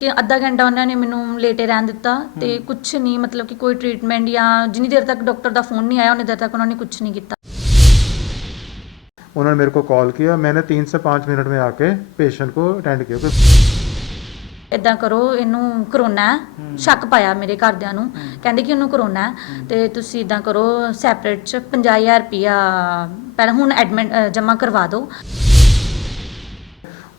कि आधा घंटा उन्होंने मैनू लेटे रहन दिता तो कुछ नहीं, मतलब कि कोई ट्रीटमेंट या जिनी देर तक डॉक्टर का फोन नहीं आया उन्नी देर तक उन्होंने कुछ नहीं किया। उन्होंने मेरे को कॉल किया, मैंने 3 से 5 मिनट में आके पेशेंट को अटेंड किया। इदा करो, इनू करोना है, शक पाया मेरे घरदिਆਂ ਨੂੰ, ਕਹਿੰਦੇ कि इन्हू करोना है तो तुसी इदा करो सैपरेट च 50,000 रुपया पहले हुण एडमिट जमा करवा दो।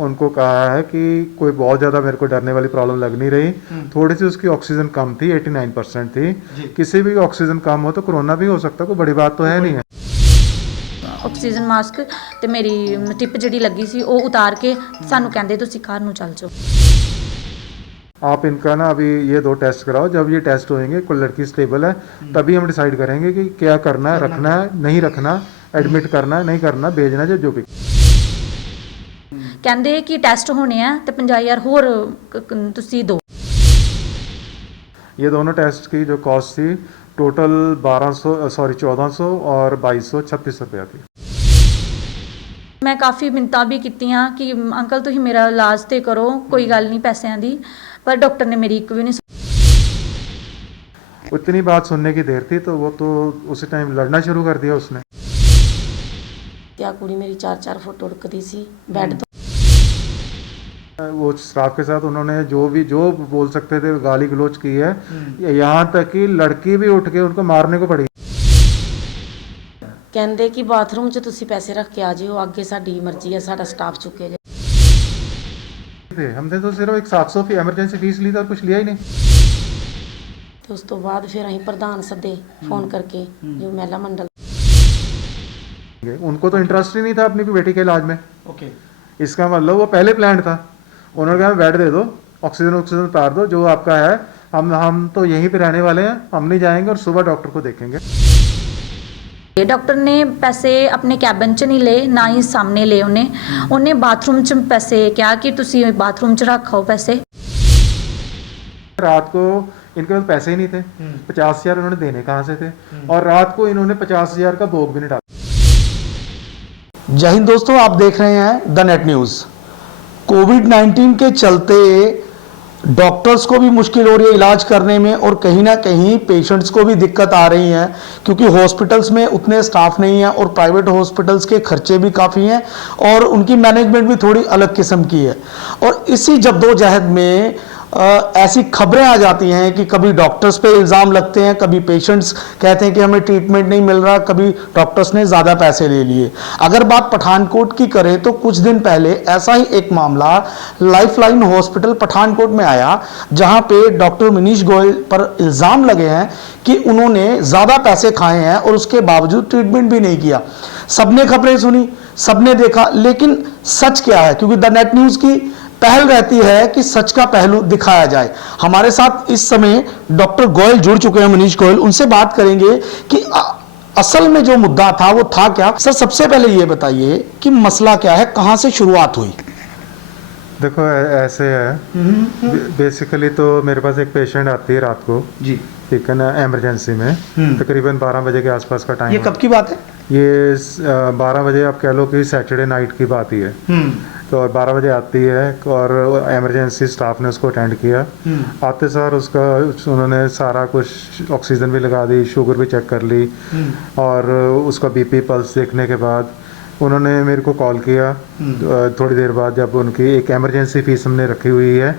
उनको कहा है कि कोई बहुत ज़्यादा मेरे को डरने वाली प्रॉब्लम लग नहीं रही, थोड़ी सी उसकी ऑक्सीजन कम थी, 89% थी। किसी भी ऑक्सीजन कम हो तो कोरोना भी हो सकता, कोई बड़ी बात तो है नहीं है। ऑक्सीजन मास्क तो मेरी टिप जी लगी सी वो उतार के सानू कहते तुसी घर नू चल जाओ। आप इनका ना अभी ये 2 टेस्ट कराओ, जब ये टेस्ट होंगे कोई लड़की स्टेबल है तभी हम डिसाइड करेंगे कि क्या करना है, रखना है नहीं रखना, एडमिट करना है नहीं करना, भेजना है जो भी। कहते कि टेस्ट होने हैं तो 50,000 होर तुसी दो। ये दोनों टेस्ट की जो कॉस्ट थी टोटल 1400 और 2236 रुपया थी। मैं काफ़ी मिन्नतां भी कीतियां कि अंकल तुसीं मेरा इलाज तो करो, कोई गल नहीं पैसों की, पर डॉक्टर ने मेरी एक भी नहीं उतनी बात सुनने की देर थी तो वो तो उसी टाइम लड़ना शुरू कर दिया उसने। क्या कुड़ी मेरी 4-4 फुट उड़कती सी बेड तो। वो स्टाफ के साथ उन्होंने जो बोल सकते थे गाली गलोच की है, यहाँ तक कि लड़की भी उठ के उनको मारने को पड़ी। कहते कि बाथरूम च तुसी पैसे रख के आ जियो, आगे साडी मर्जी है, साडा स्टाफ चुके जे। हमने तो सिर्फ एक 700 की एमरजेंसी फीस ली था और कुछ लिया ही नहीं। तो उस तो बाद फिर अहीं प्रधान सदे फोन करके जो महिला मंडल, उनको तो इंटरेस्ट ही नहीं था अपनी बेटी के इलाज में। ओके। इसका मतलब वो पहले प्लान था। उन्होंने कहा बेड दे दो, ऑक्सीजन उतार दो, जो आपका है, हम तो यहीं पे रहने वाले हैं, हम नहीं जाएंगे और सुबह डॉक्टर को देखेंगे। डॉक्टर ने पैसे अपने कैबिन च नहीं ले, ना ही सामने ले, उन्हें बाथरूम च पैसे क्या कि तुसी बाथरूम च रखो पैसे। रात को इनके पास पैसे ही नहीं थे, 50,000 उन्होंने देने कहाँ से थे, और रात को इन्होंने 50,000 का भोग भी नहीं डाला। जय हिंद दोस्तों, आप देख रहे हैं द नेट न्यूज़। कोविड-19 के चलते डॉक्टर्स को भी मुश्किल हो रही है इलाज करने में, और कहीं ना कहीं पेशेंट्स को भी दिक्कत आ रही है, क्योंकि हॉस्पिटल्स में उतने स्टाफ नहीं है और प्राइवेट हॉस्पिटल्स के खर्चे भी काफ़ी हैं और उनकी मैनेजमेंट भी थोड़ी अलग किस्म की है। और इसी जद्दोजहद में ऐसी खबरें आ जाती हैं कि कभी डॉक्टर्स पे इल्ज़ाम लगते हैं, कभी पेशेंट्स कहते हैं कि हमें ट्रीटमेंट नहीं मिल रहा, कभी डॉक्टर्स ने ज़्यादा पैसे ले लिए। अगर बात पठानकोट की करें तो कुछ दिन पहले ऐसा ही एक मामला लाइफलाइन हॉस्पिटल पठानकोट में आया, जहां पे डॉक्टर मनीष गोयल पर इल्ज़ाम लगे हैं कि उन्होंने ज़्यादा पैसे खाए हैं और उसके बावजूद ट्रीटमेंट भी नहीं किया। सबने खबरें सुनी, सबने देखा, लेकिन सच क्या है? क्योंकि द नेट न्यूज़ की पहल रहती है कि सच का पहलू दिखाया जाए। हमारे साथ इस समय डॉक्टर गोयल जुड़ चुके हैं, मनीष गोयल। उनसे बात करेंगे कि असल में जो मुद्दा था वो था क्या। सर, सबसे पहले ये बताइए कि मसला क्या है, कहां से शुरुआत हुई? देखो ऐसे है, बेसिकली तो मेरे पास एक पेशेंट आती है रात को जी, ठीक है ना, एमरजेंसी में, तकरीबन 12 बजे के आसपास का टाइम। ये कब की बात है? ये 12 बजे आप कह लो कि सैटरडे नाइट की बात ही है। तो 12 बजे आती है और एमरजेंसी स्टाफ ने उसको अटेंड किया। आते सार उसका उन्होंने सारा कुछ ऑक्सीजन भी लगा दी, शुगर भी चेक कर ली, और उसका बीपी पल्स देखने के बाद उन्होंने मेरे को कॉल किया थोड़ी देर बाद, जब उनकी एक एमरजेंसी फीस हमने रखी हुई है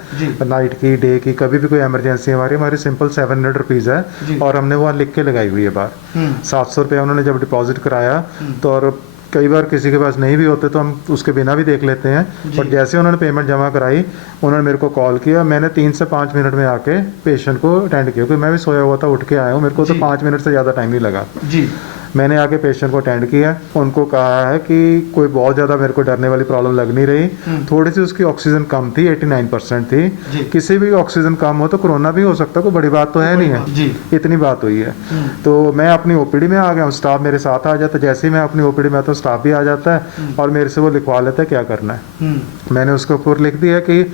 नाइट की, डे की, कभी भी कोई एमरजेंसी हमारी सिंपल 700 रुपीज़ है, और हमने वहाँ लिख के लगाई हुई है बाहर। 700 रुपया उन्होंने जब डिपॉजिट कराया, तो और कई बार किसी के पास नहीं भी होते तो हम उसके बिना भी देख लेते हैं, पर जैसे उन्होंने पेमेंट जमा कराई उन्होंने मेरे को कॉल किया। मैंने 3 से 5 मिनट में आके पेशेंट को अटेंड किया, क्योंकि मैं भी सोया हुआ था, उठ के आया हूँ, मेरे को तो 5 मिनट से ज़्यादा टाइम नहीं लगा। जी, मैंने आके पेशेंट को अटेंड किया। उनको कहा है कि कोई बहुत ज़्यादा मेरे को डरने वाली प्रॉब्लम लग नहीं रही, थोड़ी सी उसकी ऑक्सीजन कम थी, 89% थी। किसी भी ऑक्सीजन कम हो तो कोरोना भी हो सकता, कोई बड़ी बात तो है नहीं है। इतनी बात हुई है। तो मैं अपनी ओपीडी में आ गया, स्टाफ मेरे साथ आ जाता, जैसे ही मैं अपनी ओपीडी में आता हूँ स्टाफ भी आ जाता है और मेरे से वो लिखवा लेता है क्या करना है। मैंने उसके ऊपर लिख दिया कि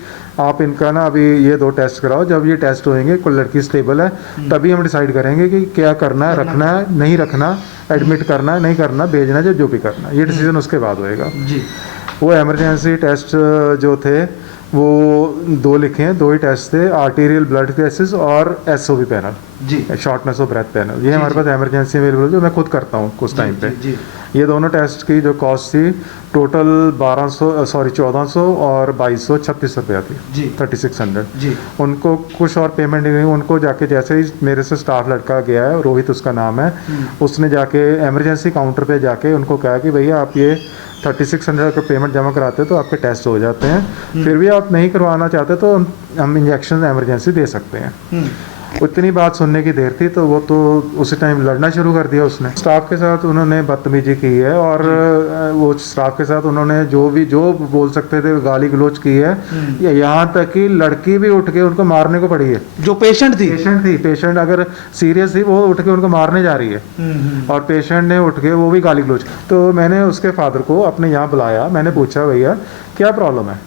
आप इनका ना अभी ये 2 टेस्ट कराओ, जब ये टेस्ट होंगे कोई लड़की स्टेबल है तभी हम डिसाइड करेंगे कि क्या करना है, रखना है नहीं रखना, एडमिट करना है नहीं करना, भेजना है जो भी करना, ये डिसीजन उसके बाद होएगा। जी। वो एमरजेंसी टेस्ट जो थे वो 2 लिखे हैं, 2 ही टेस्ट थे, आर्टीरियल ब्लड टेस्ट और SOB पैनल, जी शॉर्टनेस ऑफ ब्रेथ पैनल। ये हमारे पास एमरजेंसी अवेलेबल जो मैं खुद करता हूँ कुछ टाइम पे। जी ये दोनों टेस्ट की जो कॉस्ट थी टोटल 1400 और 2236 रुपया थी जी 3600। जी उनको कुछ और पेमेंट नहीं हुई, उनको जाके जैसे ही मेरे से स्टाफ लड़का गया है, रोहित उसका नाम है, उसने जाके एमरजेंसी काउंटर पे जाके उनको कहा कि भैया आप ये 3600 का पेमेंट जमा कराते हो तो आपके टेस्ट हो जाते हैं, फिर भी आप नहीं करवाना चाहते तो हम इंजेक्शन एमरजेंसी दे सकते हैं। उतनी बात सुनने की देर थी तो वो तो उसी टाइम लड़ना शुरू कर दिया उसने। स्टाफ के साथ उन्होंने बदतमीजी की है और वो स्टाफ के साथ उन्होंने जो बोल सकते थे गाली गलौज की है, यहाँ तक कि लड़की भी उठ के उनको मारने को पड़ी है। जो पेशेंट थी पेशेंट अगर सीरियस थी वो उठ के उनको मारने जा रही है और पेशेंट ने उठ के वो भी गाली गलौज। तो मैंने उसके फादर को अपने यहाँ बुलाया, मैंने पूछा भैया क्या प्रॉब्लम है,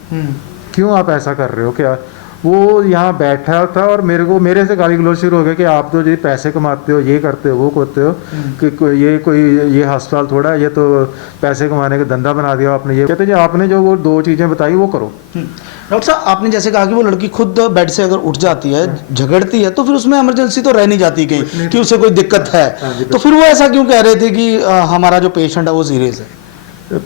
क्यों आप ऐसा कर रहे हो, क्या। वो यहाँ बैठा था और मेरे से गाली गलौज शुरू हो गया कि आप तो जी पैसे कमाते हो, ये करते हो, वो करते हो, कि ये अस्पताल थोड़ा है, ये तो पैसे कमाने का धंधा बना दिया आपने। ये कहते जी आपने जो वो 2 चीज़ें बताई वो करो। डॉक्टर साहब आपने जैसे कहा कि वो लड़की खुद बेड से अगर उठ जाती है, झगड़ती है, तो फिर उसमें इमरजेंसी तो रह नहीं जाती कहीं कि उसे कोई दिक्कत है, तो फिर वो ऐसा क्यों कह रहे थे कि हमारा जो पेशेंट है वो सीरियस है।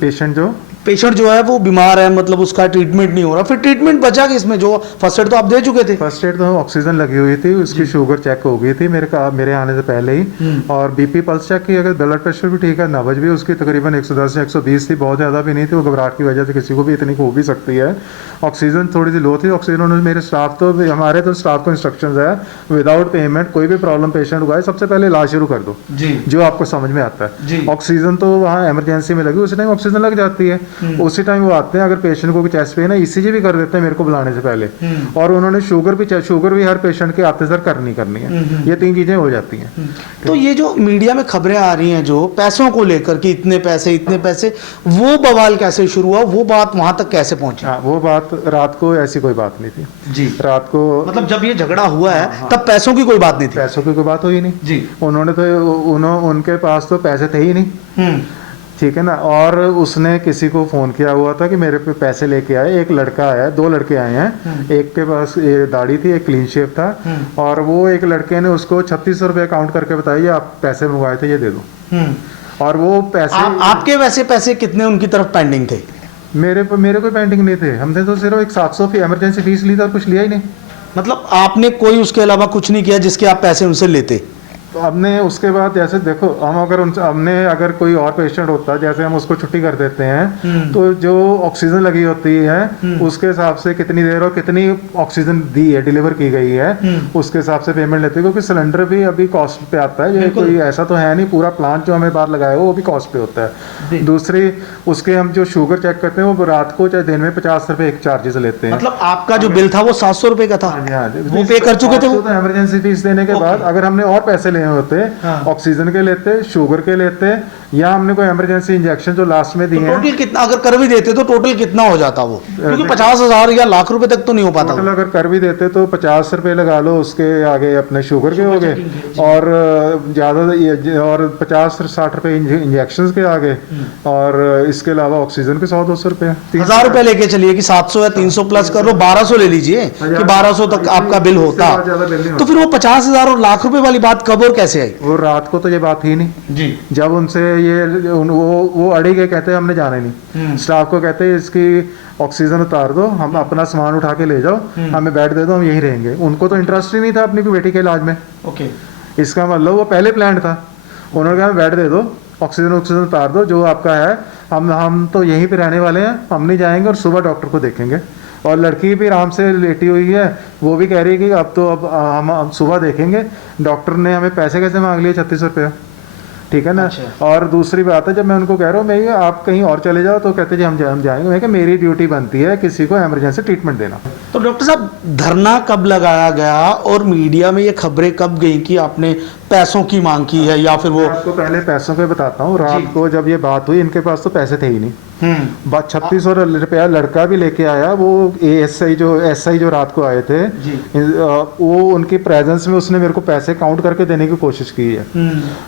पेशेंट जो है वो बीमार है, मतलब उसका ट्रीटमेंट नहीं हो रहा, फिर ट्रीटमेंट बचा कि इसमें जो फर्स्ट एड तो आप दे चुके थे। फर्स्ट एड तो ऑक्सीजन लगी हुई थी, उसकी शुगर चेक हो गई थी मेरे आने से पहले ही, और BP पल्स चेक किया, ब्लड प्रेशर भी ठीक है, नब्ज भी उसकी तकरीबन 110 या 120 थी, बहुत ज़्यादा भी नहीं थी, वो घबराहट की वजह से किसी को भी इतनी हो भी सकती है। ऑक्सीजन थोड़ी सी लो थी, ऑक्सीजन उन्होंने मेरे स्टाफ तो हमारे तो स्टाफ को इंस्ट्रक्शन है विदाउट पेमेंट कोई भी प्रॉब्लम पेशेंट हुआ है सबसे पहले इलाज शुरू कर दो जी जो आपको समझ में आता है। ऑक्सीजन तो वहाँ एमरजेंसी में लगी, उसी टाइम ऑक्सीजन लग जाती है, उसी टाइम वो आते हैं। अगर पेशेंट को भी चेस्ट पेन है ECG भी कर देते हैं मेरे को बुलाने से पहले, और उन्होंने शुगर भी हर पेशेंट के आते सर करनी है। ये 3 चीजें हो जाती हैं। तो ये जो मीडिया में खबरें आ रही हैं जो पैसों को लेकर कि इतने पैसे, वो बवाल कैसे शुरू हुआ, वो बात वहां तक कैसे पहुंची? हाँ, वो बात रात को ऐसी कोई बात नहीं थी जी। रात को मतलब जब ये झगड़ा हुआ है तब पैसों की कोई बात नहीं थी? पैसों की कोई बात हुई नहीं जी। उन्होंने तो उनके पास तो पैसे थे ही नहीं, ठीक है ना। और उसने किसी को फ़ोन किया हुआ था कि मेरे पे पैसे लेके आए, एक लड़का आया, 2 लड़के आए हैं, एक के पास ये दाढ़ी थी, एक क्लीन शेव था, और वो एक लड़के ने उसको 3600 रुपये अकाउंट करके बताइए आप पैसे मंगवाए थे ये दे दो। और वो पैसे आपके वैसे पैसे कितने उनकी तरफ पेंडिंग थे? मेरे कोई पेंडिंग नहीं थे, हमने तो सिर्फ एक 700 की एमरजेंसी फीस ली था और कुछ लिया ही नहीं। मतलब आपने कोई उसके अलावा कुछ नहीं किया जिसके आप पैसे उनसे लेते? तो हमने उसके बाद जैसे देखो हमने अगर कोई और पेशेंट होता, जैसे हम उसको छुट्टी कर देते हैं तो जो ऑक्सीजन लगी होती है उसके हिसाब से कितनी देर और कितनी ऑक्सीजन दी है, डिलीवर की गई है, उसके हिसाब से पेमेंट लेते हैं, क्योंकि सिलेंडर भी अभी कॉस्ट पे आता है, ये कोई ऐसा तो है नहीं पूरा प्लांट जो हमें बाहर लगाया वो भी कॉस्ट पे होता है। दूसरी उसके हम जो शुगर चेक करते हैं वो रात को चाहे दिन में 50 रुपए एक चार्जेस लेते हैं। मतलब आपका जो बिल था वो 700 रुपए का था? वो पे कर चुके थे? वो एमरजेंसी फीस देने के बाद अगर हमने और पैसे लेने होते, ऑक्सीजन के लेते, शुगर के लेते, या हमने कोई इमरजेंसी इंजेक्शन जो लास्ट में दिए हैं, टोटल कितना अगर कर भी देते तो टोटल कितना हो जाता वो? क्योंकि 50,000 या लाख रुपए तक तो नहीं हो पाता। टोटल अगर कर भी देते तो 50 रुपए लगा लो, उसके आगे अपने शुगर के हो गए, और ज्यादा और 50-60 रुपए इंजेक्शन के आगे, और इसके अलावा ऑक्सीजन के 100-200 रुपए, 1000 रुपए लेके चलिए कि 700 या 300 प्लस कर लो, 1200 ले लीजिए कि 1200 तक आपका बिल होता, तो फिर वो 50,000 और लाख रुपए वाली बात कब और कैसे आई? वो रात को तो ये बात ही नहीं जी। जब उनसे वो अड़े गए, कहते हमने जाने नहीं, स्टाफ को कहते इसकी ऑक्सीजन उतार दो, हम अपना सामान उठा के ले जाओ, हमें बेड दे दो, हम यहीं रहेंगे। उनको तो इंटरेस्ट ही नहीं था अपनी बेटी के इलाज में। ओके, इसका मतलब वो पहले प्लान था, उन्होंने कहा बेड दे दो, ऑक्सीजन उतार दो, जो आपका है, हम तो यहीं पे रहने वाले हैं, हम नहीं जाएंगे और सुबह डॉक्टर को देखेंगे। और लड़की भी आराम से लेटी हुई है, वो भी कह रही है कि अब हम सुबह देखेंगे। डॉक्टर ने हमें पैसे कैसे मांग लिए 3600 रुपये, ठीक है ना। अच्छा। और दूसरी बात है, जब मैं उनको कह रहा हूँ मैं आप कहीं और चले जाओ, तो कहते जी हम जाएंगे। मैं कहा मेरी ड्यूटी बनती है किसी को इमरजेंसी ट्रीटमेंट देना। तो डॉक्टर साहब धरना कब लगाया गया और मीडिया में ये खबरें कब गई कि आपने पैसों की मांग की है, या फिर वो? मैं आपको पहले पैसों पे बताता हूँ। रात को जब ये बात हुई, इनके पास तो पैसे थे ही नहीं, बात 3600 रुपया लड़का भी लेके आया। वो एएसआई जो रात को आए थे वो उनकी प्रेजेंस में उसने मेरे को पैसे काउंट करके देने की कोशिश की है।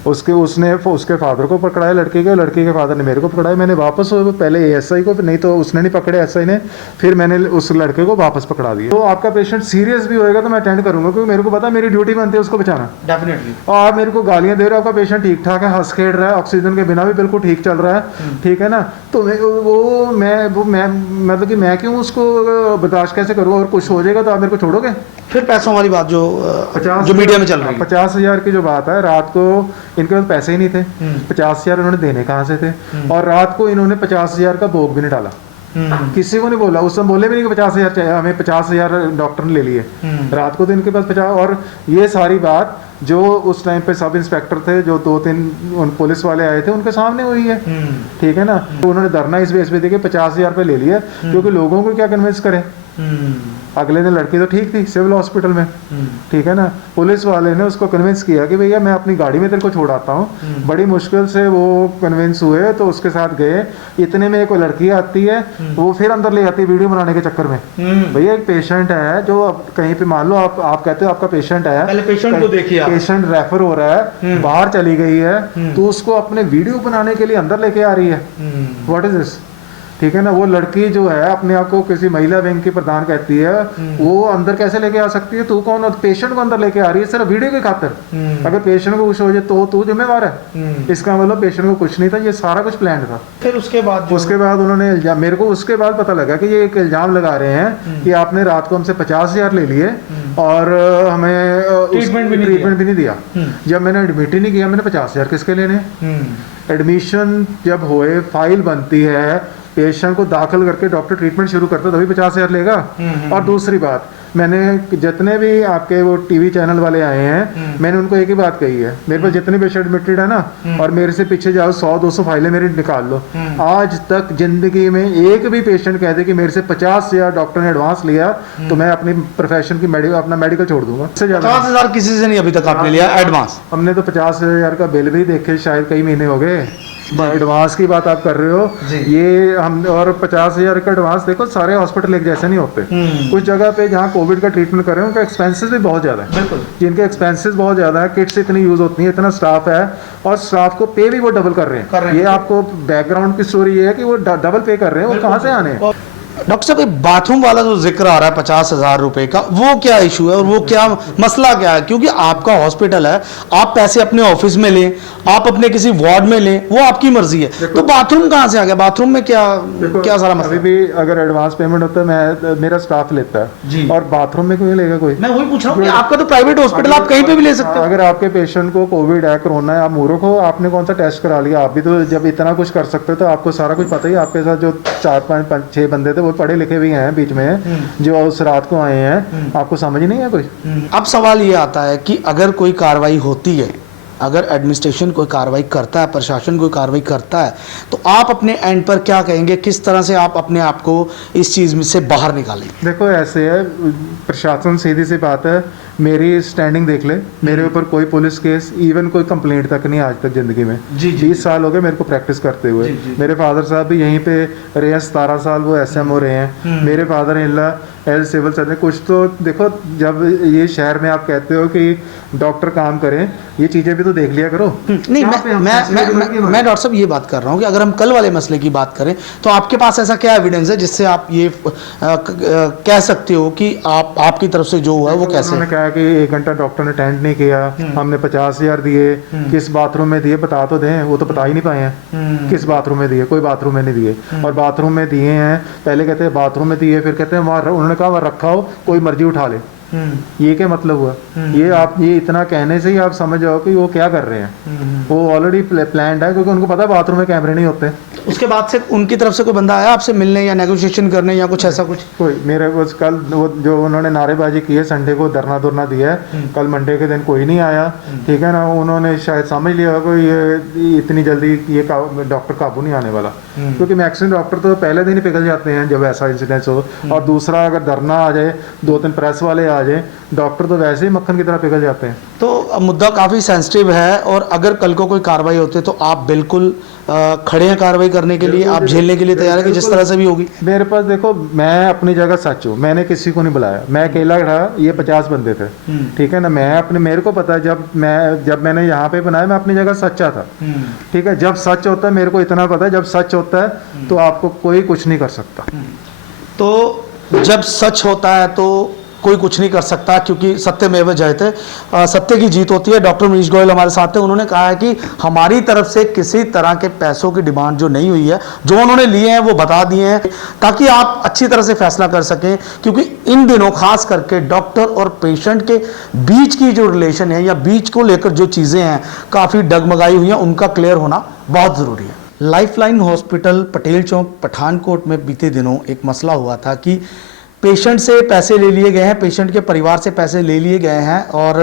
उसने उसके फादर को पकड़ाया लड़के के फादर ने मेरे को पकड़ाया। मैंने वापस पहले एएसआई को, नहीं तो उसने नहीं पकड़े एसआई ने, फिर मैंने उस लड़के को वापस पकड़ा दिया। तो आपका पेशेंट सीरियस भी होएगा तो मैं अटेंड करूंगा, क्योंकि मेरे को पता है मेरी ड्यूटी बनती है उसको बचाना। डेफिनेटली। और आप मेरे को गालियां दे रहे हो, आपका पेशेंट ठीक ठाक है, हंस खेल रहा है, ऑक्सीजन के बिना भी बिल्कुल ठीक चल रहा है, ठीक है ना, तो मैं मतलब कि मैं क्यों उसको बर्दाश्त कैसे करूँ? और कुछ हो जाएगा तो आप मेरे को छोड़ोगे? फिर पैसों वाली बात जो 50 मीडिया में चल रही है, 50,000 की जो बात है, रात को इनके पास पैसे ही नहीं थे। 50,000 इन्होंने देने कहाँ से थे? और रात को इन्होंने 50,000 का भोग भी नहीं डाला, किसी को नहीं बोला। उस समय बोले भी नहीं कि 50,000 चाहिए हमें, 50,000 डॉक्टर ने ले लिए। रात को तो इनके पास 50। और ये सारी बात जो उस टाइम पे सब इंस्पेक्टर थे, जो 2-3 उन पुलिस वाले आए थे, उनके सामने हुई है, ठीक है ना। तो उन्होंने धरना इस बेस पे दे के 50,000 रुपये ले लिया, क्योंकि लोगों को क्या कन्विंस करें। अगले दिन लड़की तो ठीक थी सिविल हॉस्पिटल में, ठीक है ना। पुलिस वाले ने उसको कन्विंस किया कि भैया मैं अपनी गाड़ी में तेरे को छोड़ाता हूँ। बड़ी मुश्किल से वो कन्विंस हुए, तो उसके साथ गए। इतने में एक लड़की आती है, वो फिर अंदर ले जाती है वीडियो बनाने के चक्कर में। भैया एक पेशेंट है जो अब कहीं पे, मान लो आप कहते हो आपका पेशेंट है, पहले पेशेंट को देखिए, पेशेंट रेफर हो रहा है, बाहर चली गई है, तो उसको अपने वीडियो बनाने के लिए अंदर लेके आ रही है। What is this? ठीक है ना। वो लड़की जो है अपने आप को किसी महिला विंग की प्रधान कहती है, वो अंदर कैसे लेके आ सकती है? तू कौन? पेशेंट को अंदर लेके आ रही है सिर्फ वीडियो के खातिर। अगर पेशेंट को कुछ हो जाए तो तू जिम्मेवार है। इसका मतलब पेशेंट को कुछ नहीं था, ये सारा कुछ प्लान था। फिर उसके बाद उन्होंने इल्जाम, मेरे को उसके बाद पता लगा कि ये एक इल्जाम लगा रहे हैं कि आपने रात को हमसे 50,000 ले लिए और हमें ट्रीटमेंट भी नहीं दिया। जब मैंने एडमिट ही नहीं किया, मैंने 50,000 किसके लेने? एडमिशन जब होए, फाइल बनती है, पेशेंट को दाखिल करके डॉक्टर ट्रीटमेंट शुरू करता तभी 50,000 लेगा। और दूसरी बात, मैंने जितने भी आपके वो टीवी चैनल वाले आए हैं, मैंने उनको एक ही बात कही है, मेरे पास जितने पेशेंट एडमिटेड है ना, और मेरे से पीछे जाओ 100-200 फाइलें मेरी निकाल लो, आज तक जिंदगी में एक भी पेशेंट कह दे कि मेरे से 50,000 डॉक्टर ने एडवांस लिया तो मैं अपनी प्रोफेशन की अपना मेडिकल छोड़ दूंगा। 50,000 किसी से नहीं अभी तक आपने लिया एडवांस? हमने तो 50,000 का बिल भी देखे, शायद कई महीने हो गए। एडवांस की बात आप कर रहे हो, ये हम, और 50,000 का एडवांस देखो, सारे हॉस्पिटल एक जैसे नहीं होते। कुछ जगह पे जहाँ कोविड का ट्रीटमेंट कर रहे हैं उनका एक्सपेंसेस भी बहुत ज़्यादा है। बिल्कुल, जिनके एक्सपेंसेस बहुत ज़्यादा है, किट्स इतनी यूज़ होती हैं, इतना स्टाफ है, और स्टाफ को पे भी वो डबल कर रहे हैं। ये आपको बैकग्राउंड की स्टोरी ये है कि वो डबल पे कर रहे हैं, वो कहाँ से आने हैं? डॉक्टर साहब, एक बाथरूम वाला जो जिक्र आ रहा है 50,000 रुपए का, वो क्या इशू है और वो क्या मसला क्या है? क्योंकि आपका हॉस्पिटल है, आप पैसे अपने ऑफिस में लें, आप अपने किसी वार्ड में लें, वो आपकी मर्जी है। तो बाथरूम कहाँ से आ गया? बाथरूम में क्या सारा मसला? अभी भी अगर एडवांस पेमेंट होता है, मेरा स्टाफ लेता है, और बाथरूम में क्यों लेगा कोई? मैं वही पूछ रहा हूँ कि आपका तो प्राइवेट हॉस्पिटल, आप कहीं पे भी ले सकते हो। अगर आपके पेशेंट को कोविड है, कोरोना है, आप मूर्ख हो, आपने कौन सा टेस्ट करा लिया? आप भी तो जब इतना कुछ कर सकते हो तो आपको सारा कुछ पता ही। आपके साथ जो 4-5-6 बंदे थे वो पढ़े लिखे भी हैं बीच में, जो उस रात को आए हैं, आपको समझ नहीं है कोई? अब सवाल ये आता है कि अगर कोई कार्रवाई होती है, अगर एडमिनिस्ट्रेशन कोई कार्रवाई करता है, प्रशासन कोई कार्रवाई करता है, तो आप अपने एंड पर क्या कहेंगे? किस तरह से आप अपने आप को इस चीज़ में से बाहर निकालें? देखो ऐसे है, प्रशासन सीधी सी बात है, मेरी स्टैंडिंग देख ले, मेरे ऊपर कोई पुलिस केस, इवन कोई कंप्लेंट तक नहीं आज तक जिंदगी में। 20 साल हो गए मेरे को प्रैक्टिस करते हुए। मेरे फादर साहब भी यहीं पे रहे हैं, 17 साल वो SM रहे हैं। मेरे फादर इनला एज सिविल सर्जन। कुछ तो देखो, जब ये शहर में आप कहते हो कि डॉक्टर काम करें, ये चीज़ें भी तो देख लिया करो। नहीं, मैं डॉक्टर साहब ये बात कर रहा हूँ कि अगर हम कल वाले मसले की बात करें तो आपके पास ऐसा क्या एविडेंस है जिससे आप ये कह सकते हो कि आपकी तरफ से जो हुआ है वो कैसे? उन्होंने कहा कि 1 घंटा डॉक्टर ने अटेंड नहीं किया, हमने 50,000 दिए, किस बाथरूम में दिए बता तो दें, वो तो बता ही नहीं पाए हैं किस बाथरूम में दिए, कोई बाथरूम में नहीं दिए। और बाथरूम में दिए हैं, पहले कहते हैं बाथरूम में दिए, फिर कहते हैं वहाँ, उन्होंने कहा वहाँ रखा हो, कोई मर्जी उठा ले। ये क्या मतलब हुआ? ये इतना कहने से ही आप समझ जाओ कि वो क्या कर रहे हैं। वो ऑलरेडी प्लान्ड है, क्योंकि उनको पता है बाथरूम में कैमरे नहीं होते। उसके बाद से उनकी तरफ से कोई बंदा आया आपसे मिलने या नेगोशिएशन करने या कुछ ऐसा कुछ? कोई मेरे को कल वो जो उन्होंने नारेबाजी की है, संडे को धरना दिया है, कल मंडे के दिन कोई नहीं आया, ठीक है ना। उन्होंने शायद समझ लिया कि ये इतनी जल्दी ये डॉक्टर काबू नहीं आने वाला। क्योंकि मैक्सिमम डॉक्टर तो पहले दिन ही पिघल जाते हैं जब ऐसा इंसिडेंस हो, और दूसरा अगर धरना आ जाए, 2-3 प्रेस वाले आ जाए, डॉक्टर तो वैसे ही मक्खन की तरह पिघल जाते हैं। तो मुद्दा काफ़ी सेंसिटिव है, और अगर कल को कोई कार्रवाई होती है तो आप बिल्कुल खड़े हैं कार्रवाई करने के लिए, आप झेलने के लिए तैयार है कि जिस तरह से भी होगी? मेरे पास देखो, मैं अपनी जगह सच हूँ, मैंने किसी को नहीं बुलाया, मैं अकेला था, ये 50 बंदे थे, ठीक है ना। मैं अपने, मेरे को पता है जब मैंने यहाँ पे बनाया, मैं अपनी जगह सच्चा था, ठीक है। जब सच होता है, मेरे को इतना पता है, जब सच होता है तो आपको कोई कुछ नहीं कर सकता। तो जब सच होता है तो कोई कुछ नहीं कर सकता, क्योंकि सत्यमेव जयते, सत्य की जीत होती है। डॉक्टर मनीष गोयल हमारे साथ हैं, उन्होंने कहा है कि हमारी तरफ से किसी तरह के पैसों की डिमांड जो नहीं हुई है, जो उन्होंने लिए हैं वो बता दिए हैं, ताकि आप अच्छी तरह से फैसला कर सकें। क्योंकि इन दिनों खास करके डॉक्टर और पेशेंट के बीच की जो रिलेशन है, या बीच को लेकर जो चीज़ें हैं काफ़ी डगमगाई हुई हैं, उनका क्लियर होना बहुत ज़रूरी है। लाइफलाइन हॉस्पिटल पटेल चौक पठानकोट में बीते दिनों एक मसला हुआ था कि पेशेंट से पैसे ले लिए गए हैं, पेशेंट के परिवार से पैसे ले लिए गए हैं, और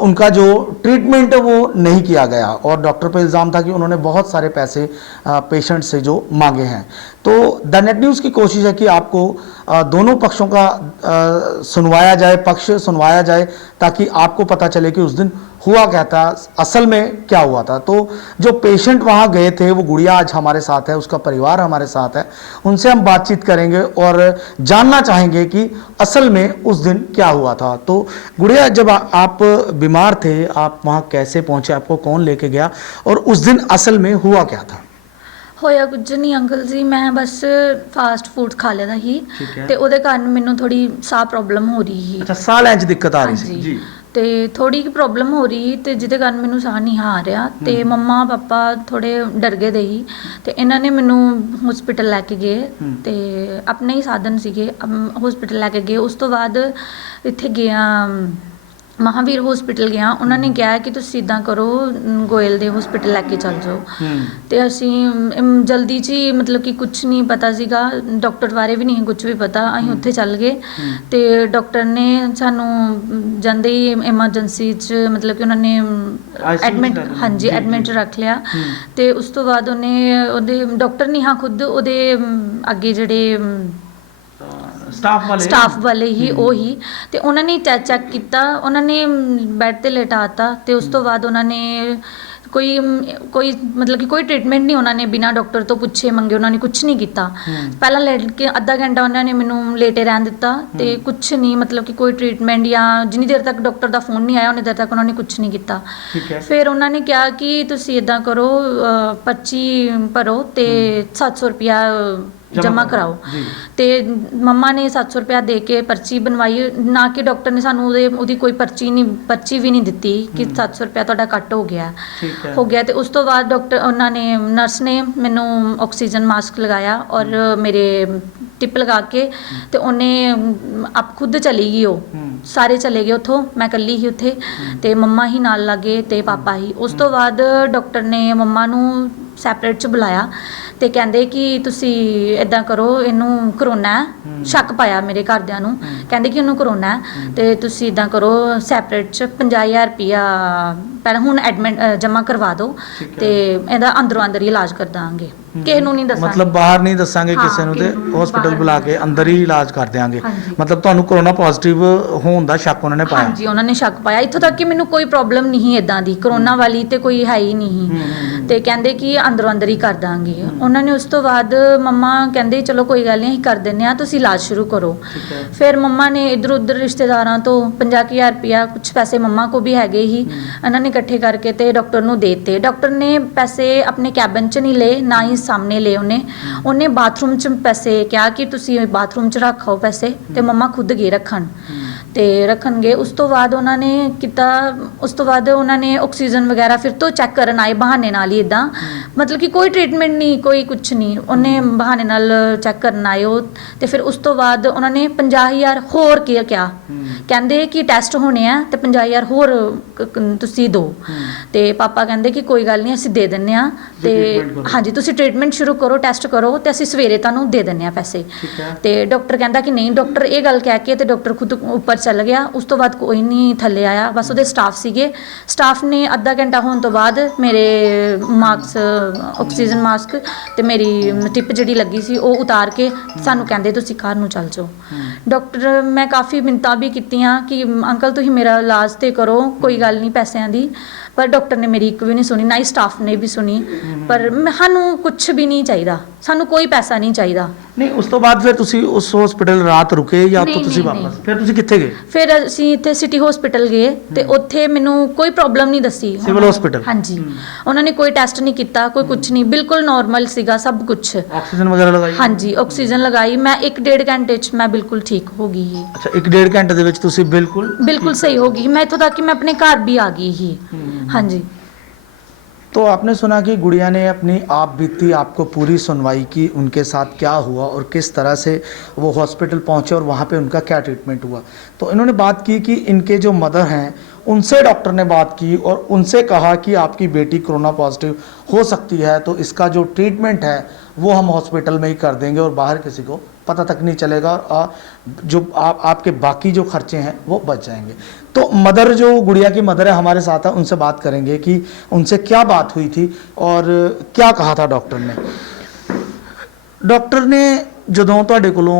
उनका जो ट्रीटमेंट है वो नहीं किया गया, और डॉक्टर पर इल्ज़ाम था कि उन्होंने बहुत सारे पैसे पेशेंट से जो मांगे हैं। तो द नेट न्यूज़ की कोशिश है कि आपको दोनों पक्षों का सुनवाया जाए, पक्ष सुनवाया जाए, ताकि आपको पता चले कि उस दिन हुआ क्या था, असल में क्या हुआ था। तो जो पेशेंट वहाँ गए थे, वो गुड़िया आज हमारे साथ है, उसका परिवार हमारे साथ है, उनसे हम बातचीत करेंगे और जानना चाहेंगे कि असल में उस दिन क्या हुआ था। तो गुड़िया, जब आप बीमार थे, आप वहाँ कैसे पहुँचे, आपको कौन लेके गया, और उस दिन असल में हुआ क्या था? ਹੋਇਆ ਕੁਝ ਨਹੀਂ ਅੰਕਲ ਜੀ, ਮੈਂ ਬਸ ਫਾਸਟ ਫੂਡ ਖਾ ਲਿਆ ਸੀ ਤੇ ਉਹਦੇ ਕਾਰਨ ਮੈਨੂੰ ਥੋੜੀ ਸਾਹ ਪ੍ਰੋਬਲਮ ਹੋ ਰਹੀ ਸੀ। ਅੱਛਾ, ਸਾਹ ਲੈਣ 'ਚ ਦਿੱਕਤ ਆ ਰਹੀ ਸੀ ਹਾਂਜੀ। ਤੇ ਥੋੜੀ ਜਿਹੀ ਪ੍ਰੋਬਲਮ ਹੋ ਰਹੀ ਤੇ ਜਿਹਦੇ ਕਾਰਨ ਮੈਨੂੰ ਸਾਹ ਨਹੀਂ ਆ ਰਿਹਾ, ਤੇ ਮੰਮਾ ਪਾਪਾ ਥੋੜੇ ਡਰ ਗਏ ਦੇ ਸੀ, ਤੇ ਇਹਨਾਂ ਨੇ ਮੈਨੂੰ ਹਸਪੀਟਲ ਲੈ ਕੇ ਗਏ, ਤੇ ਆਪਣੇ ਹੀ ਸਾਧਨ ਸੀਗੇ, ਹਸਪੀਟਲ ਲੈ ਕੇ ਗਏ। ਉਸ ਤੋਂ ਬਾਅਦ ਇੱਥੇ ਗਿਆ ਮਹਾਵੀਰ ਹਸਪੀਟਲ ਗਿਆ, ਉਹਨਾਂ ਨੇ ਕਿਹਾ ਕਿ ਤੁਸੀਂ ਇੱਦਾਂ ਕਰੋ, ਗੋਇਲ ਦੇ ਹਸਪੀਟਲ ਲੈ ਕੇ ਚੱਲ ਜਾਓ। ਤੇ ਅਸੀਂ ਜਲਦੀ 'ਚ ਹੀ, ਮਤਲਬ ਕਿ ਕੁਛ ਨਹੀਂ ਪਤਾ ਸੀਗਾ, ਡਾਕਟਰ ਬਾਰੇ ਵੀ ਨਹੀਂ ਕੁਛ ਵੀ ਪਤਾ, ਅਸੀਂ ਉੱਥੇ ਚੱਲ ਗਏ। ਤੇ ਡਾਕਟਰ ਨੇ ਸਾਨੂੰ ਜਾਂਦੇ ਹੀ ਐਮਰਜੈਂਸੀ 'ਚ, ਮਤਲਬ ਕਿ ਉਹਨਾਂ ਨੇ ਐਡਮਿਟ, ਹਾਂਜੀ ਐਡਮਿਟ ਰੱਖ ਲਿਆ। ਤੇ ਉਸ ਤੋਂ ਬਾਅਦ ਉਹਦੇ ਡਾਕਟਰ ਨਹੀਂ, ਹਾਂ ਖੁਦ ਉਹਦੇ ਅੱਗੇ ਜਿਹੜੇ ਸਟਾਫ ਵਾਲੇ ਹੀ, ਉਹ ਹੀ, ਤੇ ਉਹਨਾਂ ਨੇ ਚੈੱਕ ਕੀਤਾ, ਉਹਨਾਂ ਨੇ ਬੈੱਡ ਤੇ ਲਿਟਾਤਾ, ਤੇ ਉਸ ਤੋਂ ਬਾਅਦ ਉਹਨਾਂ ਨੇ ਕੋਈ ਮਤਲਬ ਕਿ ਕੋਈ ਟ੍ਰੀਟਮੈਂਟ ਨਹੀਂ, ਉਹਨਾਂ ਨੇ ਬਿਨਾਂ ਡਾਕਟਰ ਤੋਂ ਪੁੱਛੇ ਮੰਗੇ ਉਹਨਾਂ ਨੇ ਕੁਛ ਨਹੀਂ ਕੀਤਾ। ਪਹਿਲਾਂ ਲੇਟ ਕੇ ਅੱਧਾ ਘੰਟਾ ਉਹਨਾਂ ਨੇ ਮੈਨੂੰ ਲੇਟੇ ਰਹਿਣ ਦਿੱਤਾ, ਤੇ ਕੁਛ ਨਹੀਂ, ਮਤਲਬ ਕਿ ਕੋਈ ਟ੍ਰੀਟਮੈਂਟ ਜਾਂ ਜਿੰਨੀ ਦੇਰ ਤੱਕ ਡਾਕਟਰ ਦਾ ਫੋਨ ਨਹੀਂ ਆਇਆ ਉਨੀ ਦੇਰ ਤੱਕ ਉਹਨਾਂ ਨੇ ਕੁਛ ਨਹੀਂ ਕੀਤਾ। ਫਿਰ ਉਹਨਾਂ ਨੇ ਕਿਹਾ ਕਿ ਤੁਸੀਂ ਇੱਦਾਂ ਕਰੋ, ਪਰਚੀ ਭਰੋ ਤੇ 700 ਰੁਪਇਆ ਜਮ੍ਹਾਂ ਕਰਾਓ। ਤੇ ਮੰਮਾ ਨੇ 700 ਰੁਪਇਆ ਦੇ ਕੇ ਪਰਚੀ ਬਣਵਾਈ, ਨਾ ਕਿ ਡਾਕਟਰ ਨੇ ਸਾਨੂੰ ਉਹਦੀ ਕੋਈ ਪਰਚੀ ਵੀ ਨਹੀਂ ਦਿੱਤੀ ਕਿ 700 ਰੁਪਇਆ ਤੁਹਾਡਾ ਕੱਟ ਹੋ ਗਿਆ। ਤੇ ਉਸ ਤੋਂ ਬਾਅਦ ਉਹਨਾਂ ਨੇ, ਨਰਸ ਨੇ ਮੈਨੂੰ ਆਕਸੀਜਨ ਮਾਸਕ ਲਗਾਇਆ ਔਰ ਮੇਰੇ ਟਿਪ ਲਗਾ ਕੇ, ਤੇ ਉਹਨੇ ਆਪ ਖੁਦ ਚਲੀ ਗਈ, ਉਹ ਸਾਰੇ ਚਲੇ ਗਏ ਉੱਥੋਂ, ਮੈਂ ਇਕੱਲੀ ਹੀ ਉੱਥੇ, ਤੇ ਮੰਮਾ ਹੀ ਨਾਲ ਲੱਗੇ ਤੇ ਪਾਪਾ ਹੀ। ਉਸ ਤੋਂ ਬਾਅਦ ਡਾਕਟਰ ਨੇ ਮੰਮਾ ਨੂੰ ਸੈਪਰੇਟ 'ਚ ਬੁਲਾਇਆ, ਤੇ ਕਹਿੰਦੇ ਕਿ ਤੁਸੀਂ ਇੱਦਾਂ ਕਰੋ, ਇਹਨੂੰ ਕਰੋਨਾ ਹੈ, ਸ਼ੱਕ ਪਾਇਆ ਮੇਰੇ ਘਰਦਿਆਂ ਨੂੰ, ਕਹਿੰਦੇ ਕਿ ਉਹਨੂੰ ਕਰੋਨਾ ਹੈ, ਤੇ ਤੁਸੀਂ ਇੱਦਾਂ ਕਰੋ, ਸੈਪਰੇਟ 'ਚ 50,000 ਰੁਪਇਆ ਪਹਿਲਾਂ ਹੁਣ ਐਡਮਿਟ ਜਮ੍ਹਾਂ ਕਰਵਾ ਦਿਓ, ਤੇ ਇਹਦਾ ਅੰਦਰੋਂ ਅੰਦਰ ਹੀ ਇਲਾਜ ਕਰ ਦਾਂਗੇ, ਕਿਸੇ ਨੂੰ ਨਹੀਂ ਦੱਸਾਂਗੇ, ਮਤਲਬ ਬਾਹਰ ਨਹੀਂ ਦੱਸਾਂਗੇ ਕਿਸੇ ਨੂੰ, ਤੇ ਹਸਪੀਟਲ ਬੁਲਾ ਕੇ ਅੰਦਰ ਹੀ ਇਲਾਜ ਕਰ ਦਿਆਂਗੇ। ਮਤਲਬ ਤੁਹਾਨੂੰ ਕਰੋਨਾ ਪੋਜ਼ਿਟਿਵ ਹੋਣ ਦਾ ਸ਼ੱਕ ਉਹਨਾਂ ਨੇ ਪਾਇਆ? ਹਾਂਜੀ, ਉਹਨਾਂ ਨੇ ਸ਼ੱਕ ਪਾਇਆ, ਇੱਥੋਂ ਤੱਕ ਕਿ ਮੈਨੂੰ ਕੋਈ ਪ੍ਰੋਬਲਮ ਨਹੀਂ ਇਦਾਂ ਦੀ, ਕਰੋਨਾ ਵਾਲੀ ਤੇ ਕੋਈ ਹੈ ਹੀ ਨਹੀਂ, ਤੇ ਕਹਿੰਦੇ ਕਿ ਅੰਦਰੋਂ ਅੰਦਰ ਹੀ ਕਰ ਦਾਂਗੇ। ਉਹਨਾਂ ਨੇ ਉਸ ਤੋਂ ਬਾਅਦ ਮੰਮਾ ਕਹਿੰਦੇ ਚਲੋ ਕੋਈ ਗੱਲ ਨਹੀਂ, ਅਸੀਂ ਕਰ ਦਿੰਦੇ ਹਾਂ, ਤੁਸੀਂ ਇਲਾਜ ਸ਼ੁਰੂ ਕਰੋ। ਫਿਰ ਮੰਮਾ ਨੇ ਇੱਧਰ ਉੱਧਰ ਰਿਸ਼ਤੇਦਾਰਾਂ ਤੋਂ 50,000 ਰੁਪਇਆ, ਕੁਛ ਪੈਸੇ ਮੰਮਾ ਕੋ ਵੀ ਹੈਗੇ ਹੀ, ਇਹਨਾਂ ਨੇ ਇਕੱਠੇ ਕਰਕੇ ਤੇ ਡਾਕਟਰ ਨੂੰ ਦੇ ਦਿੱਤੇ। ਡਾਕਟਰ ਨੇ ਪੈਸੇ ਆਪਣੇ ਕੈਬਨ 'ਚ ਨਹੀਂ ਲਏ, ਨਾ ਹੀ ਸਾਹਮਣੇ ਲਏ, ਉਹਨੇ ਬਾਥਰੂਮ 'ਚ ਪੈਸੇ ਕਿਹਾ ਕਿ ਤੁਸੀਂ ਬਾਥਰੂਮ 'ਚ ਰੱਖੋ ਪੈਸੇ, ਤੇ ਮੰਮਾ ਖੁਦ ਗਏ ਰੱਖਣ, ਤੇ ਰੱਖਣਗੇ। ਉਸ ਤੋਂ ਬਾਅਦ ਉਹਨਾਂ ਨੇ ਕੀਤਾ, ਉਸ ਤੋਂ ਬਾਅਦ ਉਹਨਾਂ ਨੇ ਆਕਸੀਜਨ ਵਗੈਰਾ ਫਿਰ ਤੋਂ ਚੈੱਕ ਕਰਨ ਆਏ ਬਹਾਨੇ ਨਾਲ ਹੀ, ਇੱਦਾਂ ਮਤਲਬ ਕਿ ਕੋਈ ਟ੍ਰੀਟਮੈਂਟ ਨਹੀਂ, ਕੋਈ ਕੁਛ ਨਹੀਂ, ਉਹਨੇ ਬਹਾਨੇ ਨਾਲ ਚੈੱਕ ਕਰਨ ਆਏ ਉਹ। ਤੇ ਫਿਰ ਉਸ ਤੋਂ ਬਾਅਦ ਉਹਨਾਂ ਨੇ 50,000 ਹੋਰ ਕਿਹਾ, ਕਹਿੰਦੇ ਕਿ ਟੈਸਟ ਹੋਣੇ ਆ ਤੇ 50,000 ਹੋਰ ਤੁਸੀਂ ਦਿਓ। ਤੇ ਪਾਪਾ ਕਹਿੰਦੇ ਕਿ ਕੋਈ ਗੱਲ ਨਹੀਂ, ਅਸੀਂ ਦੇ ਦਿੰਨੇ ਆ ਤੇ ਹਾਂਜੀ ਤੁਸੀਂ ਟ੍ਰੀਟਮੈਂਟ ਸ਼ੁਰੂ ਕਰੋ, ਟੈਸਟ ਕਰੋ ਤੇ ਅਸੀਂ ਸਵੇਰੇ ਤੁਹਾਨੂੰ ਦੇ ਦਿੰਨੇ ਆ ਪੈਸੇ। ਤੇ ਡਾਕਟਰ ਕਹਿੰਦਾ ਕਿ ਨਹੀਂ, ਡਾਕਟਰ ਇਹ ਗੱਲ ਕਹਿ ਕੇ ਤੇ ਡਾਕਟਰ ਖੁਦ ਉੱਪਰ ਚੱਲ ਗਿਆ। ਉਸ ਤੋਂ ਬਾਅਦ ਕੋਈ ਨਹੀਂ ਥੱਲੇ ਆਇਆ, ਬਸ ਉਹਦੇ ਸਟਾਫ ਸੀਗੇ। ਸਟਾਫ ਨੇ ਅੱਧਾ ਘੰਟਾ ਹੋਣ ਤੋਂ ਬਾਅਦ ਮੇਰੇ ਮਾਸਕ, ਆਕਸੀਜਨ ਮਾਸਕ ਤੇ ਮੇਰੀ ਟਿਪ ਜਿਹੜੀ ਲੱਗੀ ਸੀ ਉਹ ਉਤਾਰ ਕੇ ਸਾਨੂੰ ਕਹਿੰਦੇ ਤੁਸੀਂ ਘਰ ਨੂੰ ਚੱਲ ਜਾਓ। ਡਾਕਟਰ, ਮੈਂ ਕਾਫੀ ਮਿੰਨਤਾਂ ਵੀ ਕੀਤੀਆਂ ਕਿ ਅੰਕਲ ਤੁਸੀਂ ਮੇਰਾ ਇਲਾਜ ਤੇ ਕਰੋ, ਕੋਈ ਗੱਲ ਨਹੀਂ ਪੈਸਿਆਂ ਦੀ, ਪਰ ਡਾਕਟਰ ਨੇ ਮੇਰੀ ਇੱਕ ਵੀ ਨਹੀਂ ਸੁਣੀ, ਨਾ ਹੀ ਸਟਾਫ ਨੇ ਵੀ ਸੁਣੀ। ਪਰ ਸਾਨੂੰ ਕੁਝ ਵੀ ਨਹੀਂ ਚਾਹੀਦਾ, ਸਾਨੂੰ ਕੋਈ ਪੈਸਾ ਨਹੀਂ ਚਾਹੀਦਾ। ਨਹੀਂ, ਉਸ ਤੋਂ ਬਾਅਦ ਫਿਰ ਤੁਸੀਂ ਉਸ ਹਸਪੀਟਲ ਰਾਤ ਰੁਕੇ ਜਾਂ ਨਹੀਂ, ਤੋਂ ਤੁਸੀਂ ਨਹੀਂ, ਵਾਪਸ ਫਿਰ ਤੁਸੀਂ ਕਿੱਥੇ ਗਏ? ਫਿਰ ਅਸੀਂ ਇੱਥੇ ਸਿਟੀ ਹਸਪੀਟਲ ਗਏ ਤੇ ਉੱਥੇ ਮੈਨੂੰ ਕੋਈ ਪ੍ਰੋਬਲਮ ਨਹੀਂ ਦੱਸੀ। Civil hospital? ਹਾਂਜੀ, ਉਹਨਾਂ ਨੇ ਕੋਈ ਟੈਸਟ ਨਹੀਂ ਕੀਤਾ, ਕੋਈ ਕੁਝ ਨਹੀਂ, ਬਿਲਕੁਲ ਨਾਰਮਲ ਸੀਗਾ ਸਭ ਕੁਝ। ਆਕਸੀਜਨ ਵਗੈਰਾ ਲਗਾਈ? ਹਾਂਜੀ, ਆਕਸੀਜਨ ਲਗਾਈ ਮੈਂ 1-1.5 ਘੰਟੇ 'ਚ ਮੈਂ ਬਿਲਕੁਲ ਠੀਕ ਹੋ ਗਈ। ਅੱਛਾ, 1-1.5 ਘੰਟੇ ਦੇ ਵਿੱਚ ਤੁਸੀਂ ਬਿਲकुल ਸਹੀ ਹੋ ਗਈ। मैं इत्थों तक कि मैं अपने घर भी आ गई ही। हाँ जी। तो आपने सुना कि गुड़िया ने अपनी आप बीती आपको पूरी सुनवाई की, उनके साथ क्या हुआ और किस तरह से वो हॉस्पिटल पहुंचे और वहाँ पे उनका क्या ट्रीटमेंट हुआ। तो इन्होंने बात की कि इनके जो मदर हैं उनसे डॉक्टर ने बात की और उनसे कहा कि आपकी बेटी कोरोना पॉजिटिव हो सकती है, तो इसका जो ट्रीटमेंट है वो हम हॉस्पिटल में ही कर देंगे और बाहर किसी को पता तक नहीं चलेगा और जो आपके बाकी जो खर्चे हैं वो बच जाएंगे। तो मदर, जो गुड़िया की मदर है, हमारे साथ है, उनसे बात करेंगे कि उनसे क्या बात हुई थी और क्या कहा था डॉक्टर ने। डॉक्टर ने ਜਦੋਂ ਤੁਹਾਡੇ ਕੋਲੋਂ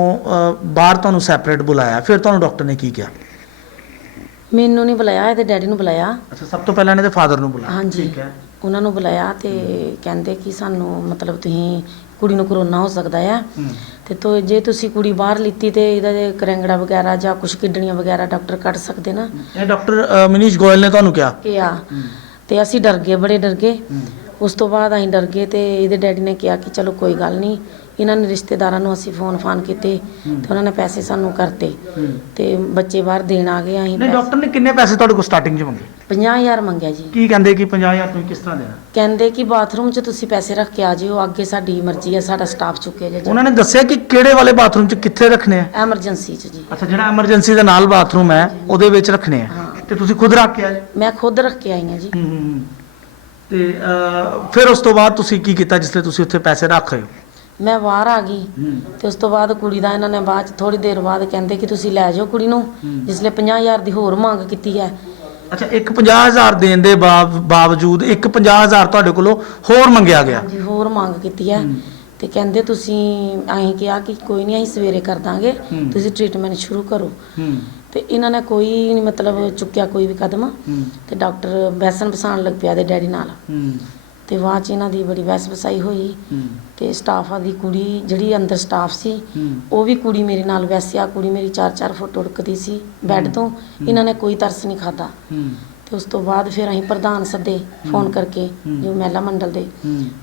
ਬਾਹਰ ਤੁਹਾਨੂੰ ਸੈਪਰੇਟ ਬੁਲਾਇਆ, ਫਿਰ ਤੁਹਾਨੂੰ ਡਾਕਟਰ ਨੇ ਕੀ ਕਿਹਾ? ਮੈਨੂੰ ਨਹੀਂ ਬੁਲਾਇਆ, ਇਹਦੇ ਡੈਡੀ ਨੂੰ ਬੁਲਾਇਆ। ਅੱਛਾ, ਸਭ ਤੋਂ ਪਹਿਲਾਂ ਇਹਦੇ ਫਾਦਰ ਨੂੰ ਬੁਲਾਇਆ? ਹਾਂਜੀ, ਠੀਕ ਹੈ। ਉਹਨਾਂ ਨੂੰ ਬੁਲਾਇਆ ਤੇ ਕਹਿੰਦੇ ਕਿ ਸਾਨੂੰ ਮਤਲਬ ਤੁਸੀਂ ਕੁੜੀ ਨੂੰ ਕਰੋਨਾ ਹੋ ਸਕਦਾ ਆ ਤੇ ਤੋ ਜੇ ਤੁਸੀਂ ਕੁੜੀ ਬਾਹਰ ਲਿੱਤੀ ਤੇ ਇਹਦਾ ਜੇ ਕਰੰਗੜਾ ਵਗੈਰਾ ਜਾਂ ਕੁਝ ਕਿਡਨੀਆਂ ਵਗੈਰਾ ਡਾਕਟਰ ਕੱਢ ਸਕਦੇ ਨਾ। ਇਹ ਡਾਕਟਰ ਮਨੀਸ਼ ਗੋਇਲ ਨੇ ਤੁਹਾਨੂੰ ਕਿਹਾ? ਤੇ ਅਸੀਂ ਡਰ ਗਏ, ਬੜੇ ਡਰ ਗਏ। ਉਸ ਤੋਂ ਬਾਅਦ ਅਸੀਂ ਡਰ ਗਏ ਤੇ ਇਹਦੇ ਡੈਡੀ ਨੇ ਕਿਹਾ ਕਿ ਚਲੋ ਕੋਈ ਗੱਲ ਨਹੀਂ। ਇਹਨਾਂ ਨੇ ਰਿਸ਼ਤੇਦਾਰਾਂ ਨੂੰ ਅਸੀਂ ਫੋਨ ਕੀਤੇ ਤੇ ਉਹਨਾਂ ਨੇ ਪੈਸੇ ਸਾਨੂੰ ਕਰਤੇ ਤੇ ਬੱਚੇ ਬਾਹਰ ਦੇਣ ਆ ਗਏ। ਅਸੀਂ ਨਹੀਂ, ਡਾਕਟਰ ਨੇ ਕਿੰਨੇ ਪੈਸੇ ਤੁਹਾਡੇ ਕੋਲ ਸਟਾਰਟਿੰਗ 'ਚ ਮੰਗੇ? 50,000 ਮੰਗਿਆ ਜੀ। ਕੀ ਕਹਿੰਦੇ ਕਿ 50,000 ਤੁਸੀਂ ਕਿਸ ਤਰ੍ਹਾਂ ਦੇਣਾ? ਕਹਿੰਦੇ ਕਿ ਬਾਥਰੂਮ 'ਚ ਤੁਸੀਂ ਪੈਸੇ ਰੱਖ ਕੇ ਆ ਜਿਓ, ਅੱਗੇ ਸਾਡੀ ਮਰਜ਼ੀ ਹੈ, ਸਾਡਾ ਸਟਾਫ ਚੁੱਕਿਆ ਜੀ। ਉਹਨਾਂ ਨੇ ਦੱਸਿਆ ਕਿ ਕਿਹੜੇ ਵਾਲੇ ਬਾਥਰੂਮ 'ਚ ਕਿੱਥੇ ਰੱਖਣੇ ਆ? ਐਮਰਜੈਂਸੀ 'ਚ ਜੀ। ਅੱਛਾ, ਜਿਹੜਾ ਐਮਰਜੈਂਸੀ ਦੇ ਨਾਲ ਬਾਥਰੂਮ ਹੈ ਉਹਦੇ ਵਿੱਚ ਰੱਖਣੇ ਆ ਤੇ ਤੁਸੀਂ ਖੁਦ ਰੱਖ ਕੇ ਆਏ? ਮੈਂ ਖੁਦ ਰੱਖ ਕੇ ਆਈ ਹਾਂ ਜੀ। ਤੇ ਫਿਰ ਉਸ ਤੋਂ ਬਾਅਦ ਤੁਸੀਂ ਕੀ ਕੀਤਾ ਜਿਸਲੇ ਤੁਸੀਂ ਉੱਥੇ ਪੈਸੇ ਰੱਖ ਰਹੇ ਹੋ? ਮੈਂ ਬਾਹਰ ਆ ਗਈ ਤੇ ਉਸ ਤੋਂ ਬਾਅਦ ਕੁੜੀ ਦਾ ਇਹਨਾਂ ਨੇ ਬਾਅਦ 'ਚ ਥੋੜੀ ਦੇਰ ਬਾਅਦ ਕਹਿੰਦੇ ਕਿ ਤੁਸੀਂ ਲੈ ਜਾਓ ਕੁੜੀ ਨੂੰ, ਜਿਸਲੇ 50,000 ਦੀ ਹੋਰ ਮੰਗ ਕੀਤੀ ਹੈ। ਅੱਛਾ, ਇੱਕ 50,000 ਦੇਣ ਦੇ ਬਾਵਜੂਦ ਇੱਕ 50,000 ਤੁਹਾਡੇ ਕੋਲੋਂ ਹੋਰ ਮੰਗਿਆ ਗਿਆ? ਹਾਂਜੀ, ਹੋਰ ਮੰਗ ਕੀਤੀ ਹੈ ਤੇ ਕਹਿੰਦੇ ਤੁਸੀਂ, ਅਸੀਂ ਕਿਹਾ ਕਿ ਕੋਈ ਨਹੀਂ, ਅਸੀਂ ਸਵੇਰੇ ਕਰ ਦਾਂਗੇ, ਤੁਸੀਂ ਟ੍ਰੀਟਮੈਂਟ ਸ਼ੁਰੂ ਕਰੋ। ਤੇ ਇਹਨਾਂ ਨੇ ਕੋਈ ਨਹੀਂ ਮਤਲਬ ਚੁੱਕਿਆ ਕੋਈ ਵੀ ਕਦਮ ਤੇ ਡਾਕਟਰ ਬੈਸਣ ਪਸਾਣ ਲੱਗ ਪਿਆ ਦੇ ਡੈਡੀ ਨਾਲ ਤੇ ਬਾਅਦ 'ਚ ਇਹਨਾਂ ਦੀ ਬੜੀ ਬਹਿਸ ਵਸਾਈ ਹੋਈ ਤੇ ਸਟਾਫਾਂ ਦੀ ਕੁੜੀ ਜਿਹੜੀ ਅੰਦਰ ਸਟਾਫ ਸੀ ਉਹ ਵੀ ਕੁੜੀ ਮੇਰੇ ਨਾਲ ਵੈਸਿਆ। ਕੁੜੀ ਮੇਰੀ 4-4 ਫੁੱਟ ਉੜਕਦੀ ਸੀ ਬੈੱਡ ਤੋਂ। ਇਹਨਾਂ ਨੇ ਕੋਈ ਤਰਸ ਨਹੀਂ ਖਾਦਾ ਤੇ ਉਸ ਤੋਂ ਬਾਅਦ ਫਿਰ ਅਸੀਂ ਪ੍ਰਧਾਨ ਸੱਦੇ ਫੋਨ ਕਰਕੇ, ਜੋ ਮਹਿਲਾ ਮੰਡਲ ਦੇ,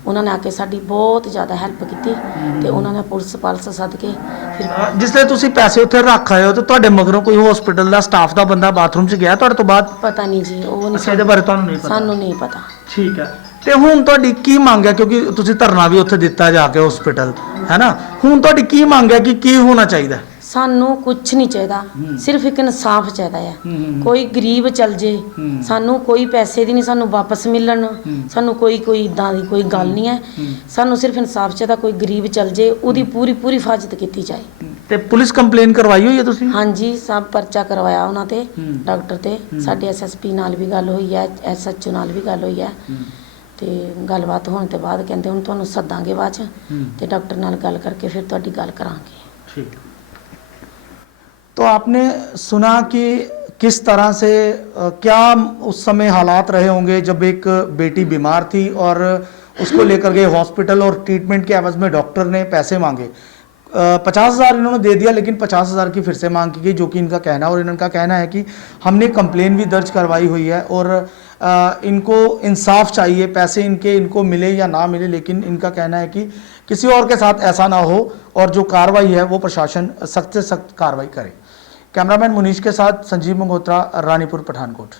ਉਹਨਾਂ ਨੇ ਆ ਕੇ ਸਾਡੀ ਬਹੁਤ ਜ਼ਿਆਦਾ ਹੈਲਪ ਕੀਤੀ ਤੇ ਉਹਨਾਂ ਨੇ ਪੁਲਿਸ ਪਾਲਸ ਸੱਦ ਕੇ ਫਿਰ ਜਿਸਲੇ ਤੁਸੀਂ ਪੈਸੇ ਉੱਥੇ ਰੱਖ ਆਏ ਹੋ ਤੇ ਤੁਹਾਡੇ ਮਗਰੋਂ ਕੋਈ ਹਸਪੀਟਲ ਦਾ ਸਟਾਫ ਦਾ ਬੰਦਾ ਬਾਥਰੂਮ 'ਚ ਗਿਆ ਤੁਹਾਡੇ ਤੋਂ ਬਾਅਦ? ਪਤਾ ਨਹੀਂ ਜੀ, ਉਹ ਨਹੀਂ, ਇਹਦੇ ਬਾਰੇ ਤੁਹਾਨੂੰ ਨਹੀਂ ਪਤਾ? ਸਾਨੂੰ ਨਹੀਂ ਪਤਾ। ਠੀਕ ਹੈ। ਤੇ ਹੁਣ ਤੁਹਾਡੀ ਕੀ ਮੰਗ ਹੈ, ਕਿਉਂਕਿ ਤੁਸੀਂ ਧਰਨਾ ਵੀ ਉੱਥੇ ਦਿੱਤਾ ਜਾ ਕੇ ਹਸਪੀਟਲ, ਹੈ ਨਾ? ਹੁਣ ਤੁਹਾਡੀ ਕੀ ਮੰਗ ਹੈ ਕਿ ਕੀ ਹੋਣਾ ਚਾਹੀਦਾ? ਸਾਨੂੰ ਕੁਝ ਨਹੀਂ ਚਾਹੀਦਾ, ਸਿਰਫ ਇੱਕ ਇਨਸਾਫ ਚਾਹੀਦਾ ਹੈ। ਕੋਈ ਗਰੀਬ ਚੱਲ ਜੇ, ਸਾਨੂੰ ਕੋਈ ਪੈਸੇ ਦੀ ਨਹੀਂ, ਸਾਨੂੰ ਵਾਪਸ ਮਿਲਣ, ਸਾਨੂੰ ਕੋਈ ਇਦਾਂ ਦੀ ਕੋਈ ਗੱਲ ਨਹੀਂ ਹੈ। ਸਾਨੂੰ ਸਿਰਫ ਇਨਸਾਫ ਚਾਹੀਦਾ। ਕੋਈ ਗਰੀਬ ਚੱਲ ਜੇ, ਉਹਦੀ ਪੂਰੀ ਹਿਫਾਜ਼ਤ ਕੀਤੀ ਜਾਏ। ਤੇ ਪੁਲਿਸ ਕੰਪਲੇਨ ਕਰਵਾਈ ਹੋਈ ਹੈ ਤੁਸੀਂ? ਹਾਂਜੀ, ਸਭ ਪਰਚਾ ਕਰਵਾਇਆ ਉਹਨਾਂ ਤੇ, ਡਾਕਟਰ ਤੇ। ਸਾਡੇ ਐਸਐਸਪੀ ਨਾਲ ਵੀ ਗੱਲ ਹੋਈ ਹੈ, ਐਸਐਚਓ ਨਾਲ ਵੀ ਗੱਲ ਹੋਈ ਹੈ ਤੇ ਗੱਲਬਾਤ ਹੋਣ ਤੋਂ ਬਾਅਦ ਕਹਿੰਦੇ ਹੁਣ ਤੁਹਾਨੂੰ ਸੱਦਾਂਗੇ ਬਾਅਦ 'ਚ ਤੇ ਡਾਕਟਰ ਨਾਲ ਗੱਲ ਕਰਕੇ ਫਿਰ ਤੁਹਾਡੀ ਗੱਲ ਕਰਾਂਗੇ। ठीक। तो आपने सुना कि किस तरह से क्या उस समय हालात रहे होंगे जब एक बेटी बीमार थी और उसको लेकर गए हॉस्पिटल और ट्रीटमेंट के एवज में डॉक्टर ने पैसे मांगे। 50,000 इन्होंने दे दिया, लेकिन 50,000 की फिर से मांग की गई, जो कि इनका कहना है। और इनका कहना है कि हमने कंप्लेन भी दर्ज करवाई हुई है और इनको इंसाफ चाहिए, पैसे इनको मिले या ना मिले, लेकिन इनका कहना है कि किसी और के साथ ऐसा ना हो और जो कार्रवाई है वो प्रशासन सख्त से सख्त कार्रवाई करे। कैमरामैन मुनीश के साथ संजीव मंगोत्रा, रानीपुर, पठानकोट।